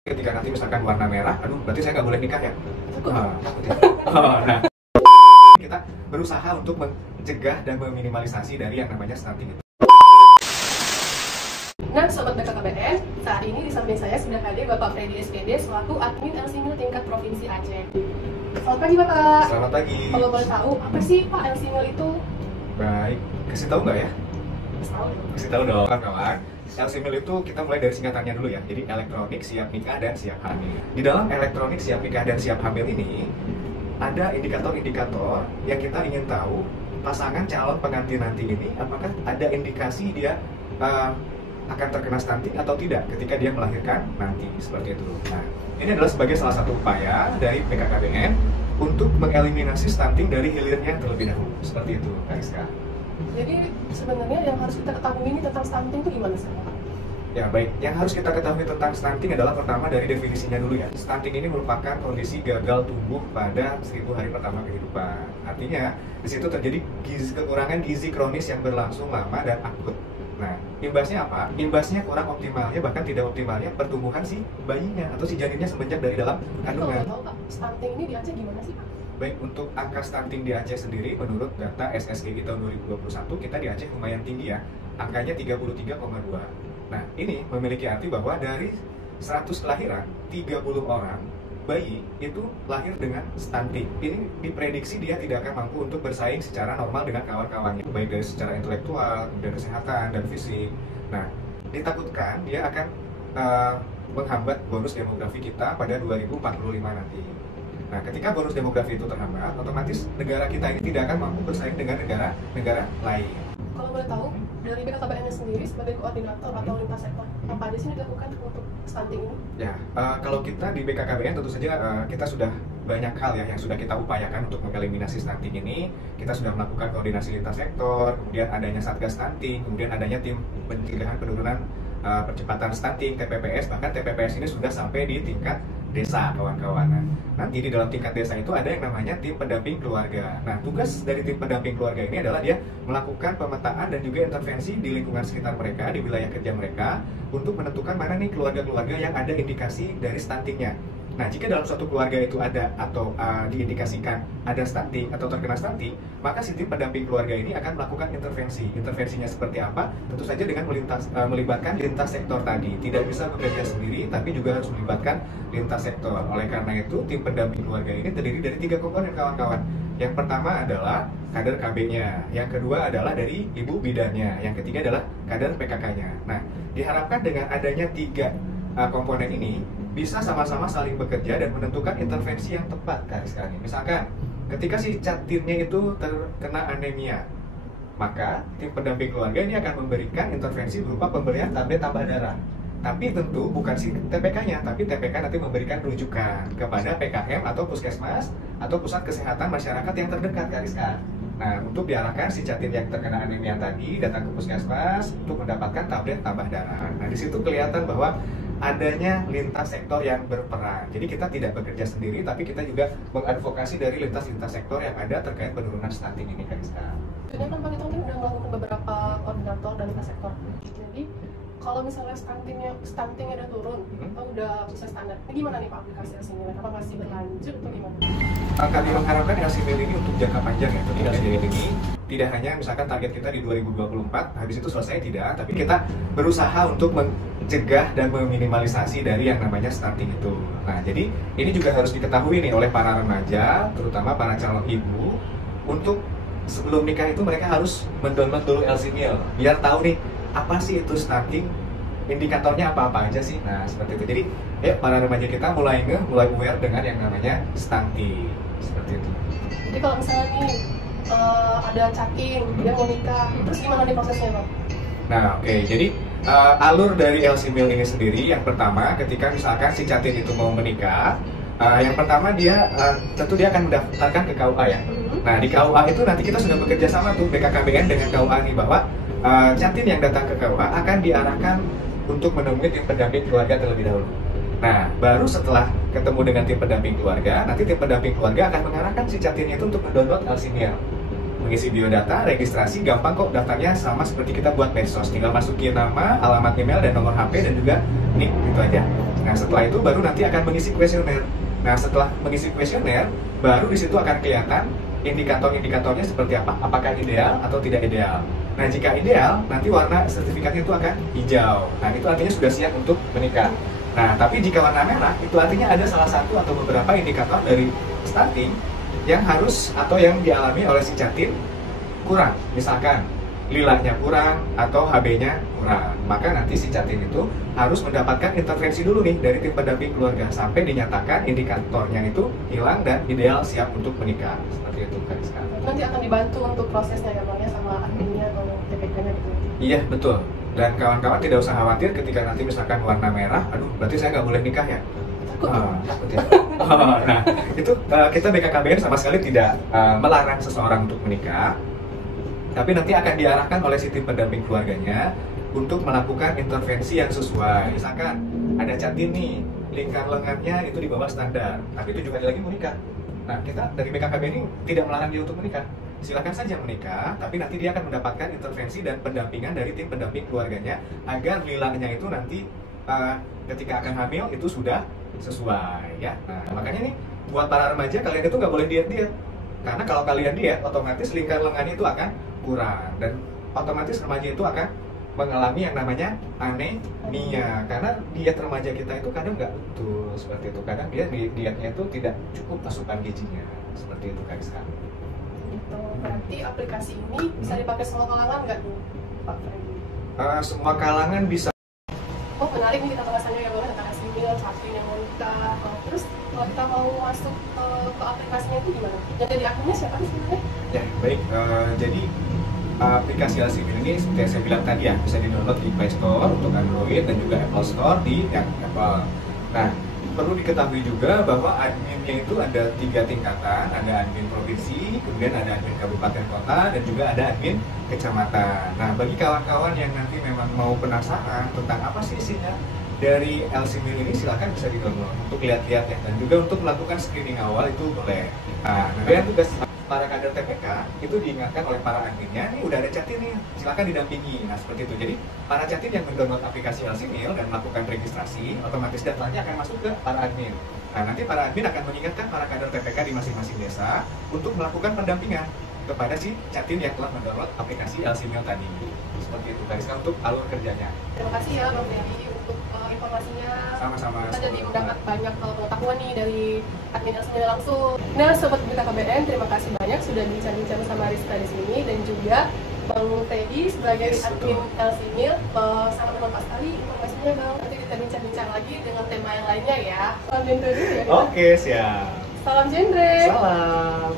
Ketika nanti misalkan warna merah, aduh berarti saya nggak boleh nikah ya? Takut ya? Nah, kita berusaha untuk mencegah dan meminimalisasi dari yang namanya stunting itu. Nah, Sobat BKKBN, saat ini di samping saya sudah hadir Bapak Freddy SPD selaku admin LC-Mil tingkat Provinsi Aceh. Selamat pagi Bapak. Selamat pagi. Kalau boleh tahu, apa sih Pak LC-Mil itu? Baik, kasih tahu nggak ya? Kasih tahu dong kawan-kawan. LC-Mil itu kita mulai dari singkatannya dulu ya. Jadi elektronik siap nikah dan siap hamil. Di dalam elektronik siap nikah dan siap hamil ini ada indikator-indikator yang kita ingin tahu pasangan calon pengantin nanti ini apakah ada indikasi dia akan terkena stunting atau tidak ketika dia melahirkan nanti, seperti itu. Nah, ini adalah sebagai salah satu upaya dari BKKBN untuk mengeliminasi stunting dari hilirnya terlebih dahulu, seperti itu, Kariska. Jadi sebenarnya yang harus kita ketahui ini tentang stunting itu gimana sih? Ya baik, yang harus kita ketahui tentang stunting adalah pertama dari definisinya dulu ya. Stunting ini merupakan kondisi gagal tumbuh pada 1000 hari pertama kehidupan. Artinya di situ terjadi kekurangan gizi kronis yang berlangsung lama dan akut. Nah, imbasnya apa? Imbasnya kurang optimalnya, bahkan tidak optimalnya pertumbuhan si bayinya atau si janinnya semenjak dari dalam kandungan. Kalau tahu Pak, stunting ini di Aceh gimana sih Pak? Baik, untuk angka stunting di Aceh sendiri menurut data SSGI tahun 2021 kita di Aceh lumayan tinggi ya, angkanya 33,2. Nah, ini memiliki arti bahwa dari 100 kelahiran 30 orang bayi itu lahir dengan stunting. Ini diprediksi dia tidak akan mampu untuk bersaing secara normal dengan kawan-kawannya, baik dari secara intelektual, kemudian kesehatan dan fisik. Nah, ditakutkan dia akan menghambat bonus demografi kita pada 2045 nanti. Nah, ketika bonus demografi itu terhambat, otomatis negara kita ini tidak akan mampu bersaing dengan negara lain. Kalau boleh tahu, dari BKKBN sendiri sebagai koordinator atau lintas sektor, apa aja sih yang dilakukan untuk stunting ini? Ya, kalau kita di BKKBN tentu saja kita sudah banyak hal ya yang sudah kita upayakan untuk mengeliminasi stunting ini. Kita sudah melakukan koordinasi lintas sektor, kemudian adanya Satgas Stunting, kemudian adanya tim pencegahan penurunan percepatan stunting TPPS, bahkan TPPS ini sudah sampai di tingkat desa, kawan-kawan. Nanti di dalam tingkat desa itu ada yang namanya tim pendamping keluarga. Nah, tugas dari tim pendamping keluarga ini adalah dia melakukan pemetaan dan juga intervensi di lingkungan sekitar mereka, di wilayah kerja mereka, untuk menentukan mana nih keluarga-keluarga yang ada indikasi dari stuntingnya. Nah, jika dalam suatu keluarga itu ada atau diindikasikan ada stunting atau terkena stunting, maka si tim pendamping keluarga ini akan melakukan intervensi. Intervensinya seperti apa? Tentu saja dengan melibatkan lintas sektor tadi. Tidak bisa bekerja sendiri, tapi juga harus melibatkan lintas sektor. Oleh karena itu, tim pendamping keluarga ini terdiri dari 3 komponen, kawan-kawan. Yang pertama adalah kader KB-nya, yang kedua adalah dari ibu bidannya, yang ketiga adalah kader PKK-nya. Nah, diharapkan dengan adanya 3 komponen ini bisa sama-sama saling bekerja dan menentukan intervensi yang tepat sekali. Misalkan ketika si catirnya itu terkena anemia, maka tim pendamping keluarga ini akan memberikan intervensi berupa pemberian tablet tambah darah. Tapi tentu bukan si TPK-nya, tapi TPK nanti memberikan rujukan kepada PKM atau puskesmas atau pusat kesehatan masyarakat yang terdekat, Kariska. Nah, untuk diarahkan si catir yang terkena anemia tadi datang ke puskesmas untuk mendapatkan tablet tambah darah. Nah, di situ kelihatan bahwa adanya lintas sektor yang berperan. Jadi kita tidak bekerja sendiri, tapi kita juga mengadvokasi dari lintas-lintas sektor yang ada terkait penurunan stunting ini, Kariska. Jadi kan Pak, kita udah melakukan beberapa koordinator dan lintas sektor. Jadi kalau misalnya stuntingnya udah turun atau udah bisa standar, ini gimana nih Pak aplikasi LC-Mil? Apa masih berlanjut atau gimana? Kami mengharapkan LC-Mil ini untuk jangka panjang ya. Jadi LC-Mil ini tidak hanya misalkan target kita di 2024, habis itu selesai, tidak. Tapi kita berusaha untuk mencegah dan meminimalisasi dari yang namanya stunting itu. Nah, jadi ini juga harus diketahui nih oleh para remaja, terutama para calon ibu, untuk sebelum nikah itu mereka harus mendownload dulu LC-Mil, biar tahu nih apa sih itu stunting, indikatornya apa-apa aja sih. Nah, seperti itu. Jadi, para remaja kita mulai aware dengan yang namanya stunting, seperti itu. Jadi kalau misalnya nih ada caking, dia mau nikah, terus gimana nih prosesnya Pak? Nah, oke. Jadi alur dari LC-Mil ini sendiri, yang pertama ketika misalkan si catin itu mau menikah, yang pertama dia tentu dia akan mendaftarkan ke KUA ya. Nah, di KUA itu nanti kita sudah bekerja sama tuh BKKBN dengan KUA nih, bahwa catin yang datang ke KUA akan diarahkan untuk menemui tim pendamping keluarga terlebih dahulu. Nah, baru setelah ketemu dengan tim pendamping keluarga, nanti tim pendamping keluarga akan mengarahkan si catinnya itu untuk mendownload LC-Mil. Mengisi biodata, registrasi, gampang kok, daftarnya sama seperti kita buat medsos. Tinggal masukin nama, alamat email, dan nomor HP, dan juga nick, gitu aja. Nah, setelah itu baru nanti akan mengisi kuesioner. Nah, setelah mengisi kuesioner, baru di situ akan kelihatan indikator-indikatornya seperti apa, apakah ideal atau tidak ideal. Nah, jika ideal, nanti warna sertifikatnya itu akan hijau. Nah, itu artinya sudah siap untuk menikah. Nah, tapi jika warna merah, itu artinya ada salah satu atau beberapa indikator dari stunting yang harus atau yang dialami oleh si Catin kurang. Misalkan lilanya kurang atau HB-nya kurang, maka nanti si Catin itu harus mendapatkan intervensi dulu nih dari tim pendamping keluarga sampai dinyatakan indikatornya itu hilang dan ideal siap untuk menikah. Seperti itu kan sekarang. Nanti akan dibantu untuk prosesnya ya Bang ya sama adminnya atau TPK-nya gitu. Iya, betul. Dan kawan-kawan tidak usah khawatir ketika nanti misalkan warna merah, aduh berarti saya nggak boleh nikah ya? Takut ya? Nah, itu kita BKKBN sama sekali tidak melarang seseorang untuk menikah, tapi nanti akan diarahkan oleh si tim pendamping keluarganya untuk melakukan intervensi yang sesuai. Misalkan ada Catin nih, lingkar lengannya itu di bawah standar, tapi 7 kali lagi mau nikah. Nah, kita dari BKKBN ini tidak melarang dia untuk menikah. Silakan saja menikah, tapi nanti dia akan mendapatkan intervensi dan pendampingan dari tim pendamping keluarganya agar lilanya itu nanti ketika akan hamil itu sudah sesuai ya. Nah, makanya nih buat para remaja kalian itu nggak boleh diet-diet, karena kalau kalian diet otomatis lingkar lengannya itu akan kurang dan otomatis remaja itu akan mengalami yang namanya anemia, karena diet remaja kita itu kadang nggak betul seperti itu, kadang dia dietnya itu tidak cukup asupan gizinya seperti itu guys kan. Gitu. Berarti aplikasi ini bisa dipakai semua kalangan nggak tuh Pak Freddy? Semua kalangan bisa. Oh menarik nih kita bahasannya ya Bang tentang SMIL, Catin yang mau nikah. Terus kalau kita mau masuk ke aplikasinya itu gimana? Yang jadi akunnya siapa sih sebenarnya? Ya baik, jadi aplikasi Alsimil ini seperti yang saya bilang tadi ya, bisa di-download di Play Store untuk Android dan juga Apple Store di Apple. Nah, perlu diketahui juga bahwa adminnya itu ada 3 tingkatan, ada admin provinsi, kemudian ada admin kabupaten kota, dan juga ada admin kecamatan. Nah, bagi kawan-kawan yang nanti memang mau penasaran tentang apa sih isinya dari Alsimil ini, silahkan bisa di-download untuk lihat-lihat ya, dan juga untuk melakukan screening awal itu boleh. Nah, kemudian tugas para kader TPK itu diingatkan oleh para adminnya, nih udah ada Catin nih, silakan didampingi. Nah seperti itu, jadi para Catin yang mendownload aplikasi Alsimil dan melakukan registrasi, otomatis datanya akan masuk ke para admin. Nah nanti para admin akan mengingatkan para kader TPK di masing-masing desa untuk melakukan pendampingan kepada si Catin yang telah mendownload aplikasi Alsimil tadi. Seperti itu guys, untuk alur kerjanya. Terima kasih ya Bang Freddy untuk informasinya. Sama-sama. Kita jadi mendapat banyak pengetahuan nih dari admin Alsimil langsung. Nah, sobat BKKBN, terima kasih banyak sudah bincang-bincang bersama Rizka di sini dan juga Bang Freddy sebagai admin Alsimil. Sangat bermanfaat sekali informasinya Bang. Nanti kita bincang-bincang lagi dengan tema yang lainnya ya. Salam genre dulu ya. Oke, siap. Salam genre. Salam.